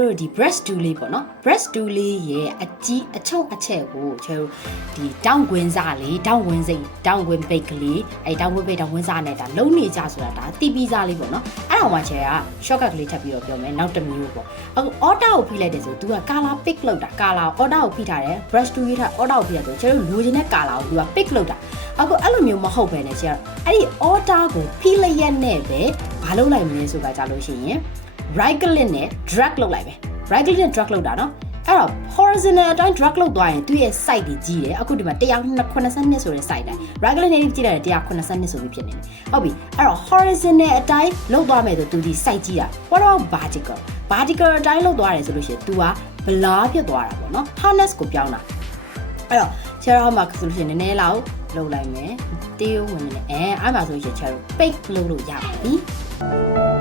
တို့ဒီ breast tool လေးပေါ့နော် breast tool လေးရဲ့အကြီးအချုပ်အချက်ကိုကျွန်တော်ဒီတောင်ကွင်းစားလေးတောင်ကွင်းစိတ်တောင်ကွင်းပိတ်ကလေးအဲတောင်ကွင်းပိတ်တောင်ကွင်းစားနဲ့ဒါလုံးနေကြဆိုတာဒါတီးပြီးစားလေးပေါ့နော်အဲ့တော့မှကျွန်တော်က shortcut ကလေးထပ်ပြီးတော့ပြောမယ်နောက်တစ်မျိုးပေါ့အခု order ကိုဖိလိုက်တယ်ဆို तू က color pick လောက်တာ color order ကိုဖိထားတယ် brush tool ရေးထား order ကိုဖိထားဆိုကျွန်တော်လိုချင်တဲ့ color ကို तू က pick လောက်တာအခုအဲ့လိုမျိုးမဟုတ်ပဲねကျွန်တော်အဲ့ဒီ order ကိုဖိလိုက်ရနဲ့ပဲမလုပ်လိုက်မလဲဆိုတာကြလို့ရှိရင် right click နဲ့ drag လုပ်လိုက်ပဲ right click နဲ့ drag လုပ်တာเนาะအဲ့တော့ horizontal အတိုင်း drag လုပ်သွားရင်သူ့ရဲ့ site တွေကြီးတယ်အခုဒီမှာ182ဆိုတဲ့ site တိုင်း right click နဲ့ကြည့်လိုက်ရင်182ဆိုပြီးဖြစ်နေတယ်ဟုတ်ပြီအဲ့တော့ horizontal အတိုင်းလုပ်သွားမယ်ဆိုသူဒီ site ကြီးတာ what about vertical အတိုင်းလုပ်သွားတယ်ဆိုလို့ရှိရင် तू က blur ဖြစ်သွားတာပေါ့เนาะ harness ကိုပြောင်းတာအဲ့တော့ဆရာတော်မှာဆိုလို့ရှိရင်နည်းနည်းလောက်လုပ်လိုက်မယ်တေးဝင်နေအဲ့မှာဆိုလို့ရှိရင်ဆရာတော် fake လုပ်လို့ရပါပြီ